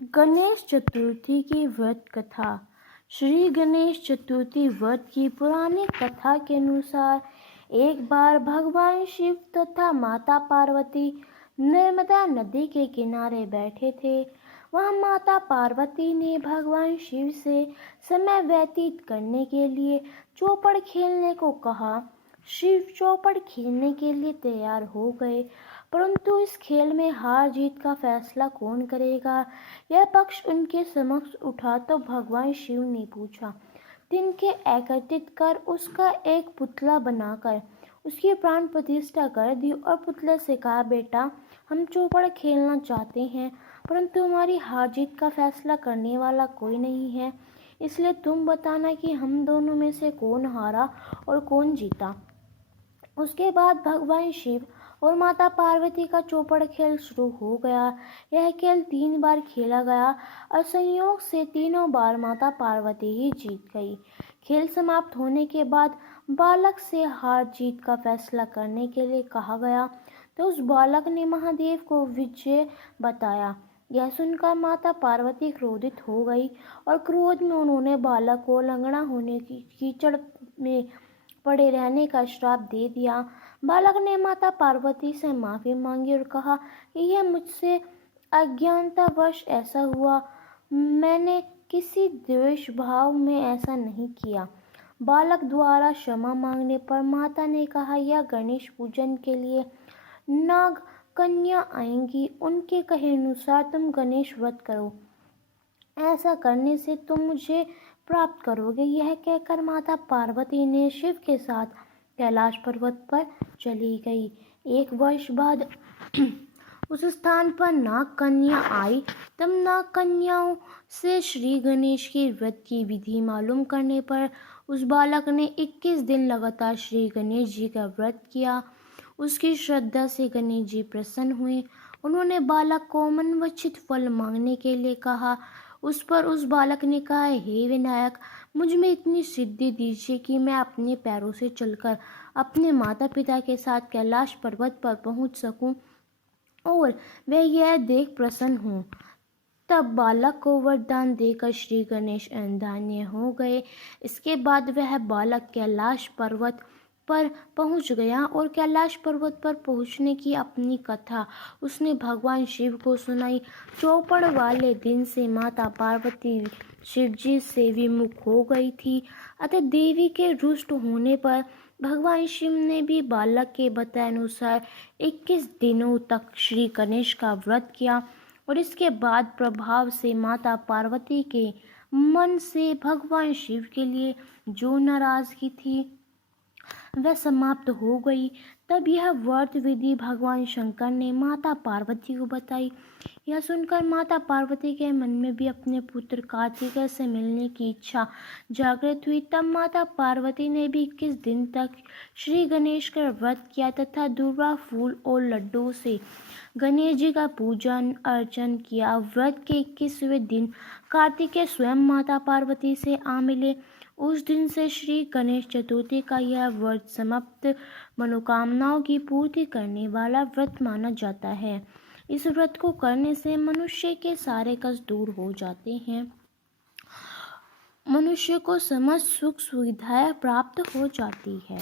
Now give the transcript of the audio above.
गणेश चतुर्थी की व्रत कथा। श्री गणेश चतुर्थी व्रत की पुरानी कथा के अनुसार एक बार भगवान शिव तथा माता पार्वती नर्मदा नदी के किनारे बैठे थे। वहाँ माता पार्वती ने भगवान शिव से समय व्यतीत करने के लिए चौपड़ खेलने को कहा। शिव चौपड़ खेलने के लिए तैयार हो गए, परंतु इस खेल में हार जीत का फैसला कौन करेगा, यह पक्ष उनके समक्ष उठा तो भगवान शिव ने पूछा। तिनके एकत्रित कर उसका एक पुतला बनाकर उसकी प्राण प्रतिष्ठा कर दी और पुतले से कहा, बेटा, हम चौपड़ खेलना चाहते हैं, परंतु हमारी हार जीत का फैसला करने वाला कोई नहीं है, इसलिए तुम बताना कि हम दोनों में से कौन हारा और कौन जीता। उसके बाद भगवान शिव और माता पार्वती का चौपड़ खेल शुरू हो गया। यह खेल 3 बार खेला गया और संयोग से तीनों बार माता पार्वती ही जीत गई। खेल समाप्त होने के बाद बालक से हार जीत का फैसला करने के लिए कहा गया, तो उस बालक ने महादेव को विजय बताया। यह सुनकर माता पार्वती क्रोधित हो गई और क्रोध में उन्होंने बालक को लंगड़ा होने की कीचड़ में पड़े रहने का श्राप दे दिया। बालक ने माता पार्वती से माफी मांगी और कहा कि यह मुझसे अज्ञानतावश ऐसा हुआ, मैंने किसी द्वेष भाव में ऐसा नहीं किया। बालक द्वारा क्षमा मांगने पर माता ने कहा, यह गणेश पूजन के लिए नाग कन्या आएंगी, उनके कहे अनुसार तुम गणेश व्रत करो, ऐसा करने से तुम मुझे प्राप्त करोगे। यह कहकर माता पार्वती ने शिव के साथ कैलाश पर्वत पर चली गई। 1 वर्ष बाद उस स्थान पर नाग कन्या आई। तब नाग कन्याओं से श्री गणेश के व्रत की विधि मालूम करने पर उस बालक ने 21 दिन लगातार श्री गणेश जी का व्रत किया। उसकी श्रद्धा से गणेश जी प्रसन्न हुए। उन्होंने बालक को मनवांछित फल मांगने के लिए कहा। उस पर उस बालक ने कहा, हे विनायक, मुझ में इतनी सिद्धि दीजिए कि मैं अपने पैरों से चलकर अपने माता पिता के साथ कैलाश पर्वत पर पहुंच सकूं और वे यह देख प्रसन्न हों। तब बालक को वरदान देकर श्री गणेश धन्य हो गए। इसके बाद वह बालक कैलाश पर्वत पर पहुंच गया और कैलाश पर्वत पर पहुंचने की अपनी कथा उसने भगवान शिव को सुनाई। चौपड़ वाले दिन से माता पार्वती शिवजी से विमुख हो गई थी, अतः देवी के रुष्ट होने पर भगवान शिव ने भी बालक के बताए अनुसार 21 दिनों तक श्री गणेश का व्रत किया और इसके बाद प्रभाव से माता पार्वती के मन से भगवान शिव के लिए जो नाराजगी थी वह समाप्त हो गई। तब यह व्रत विधि भगवान शंकर ने माता पार्वती को बताई। यह सुनकर माता पार्वती के मन में भी अपने पुत्र कार्तिकेय से मिलने की इच्छा जागृत हुई। तब माता पार्वती ने भी 21 दिन तक श्री गणेश का व्रत किया तथा दूर्वा फूल और लड्डू से गणेश जी का पूजन अर्चन किया। व्रत के 21वें दिन कार्तिकेय स्वयं माता पार्वती से आ मिले। उस दिन से श्री गणेश चतुर्थी का यह व्रत समाप्त मनोकामनाओं की पूर्ति करने वाला व्रत माना जाता है। इस व्रत को करने से मनुष्य के सारे कष्ट दूर हो जाते हैं, मनुष्य को समस्त सुख सुविधाएं प्राप्त हो जाती है।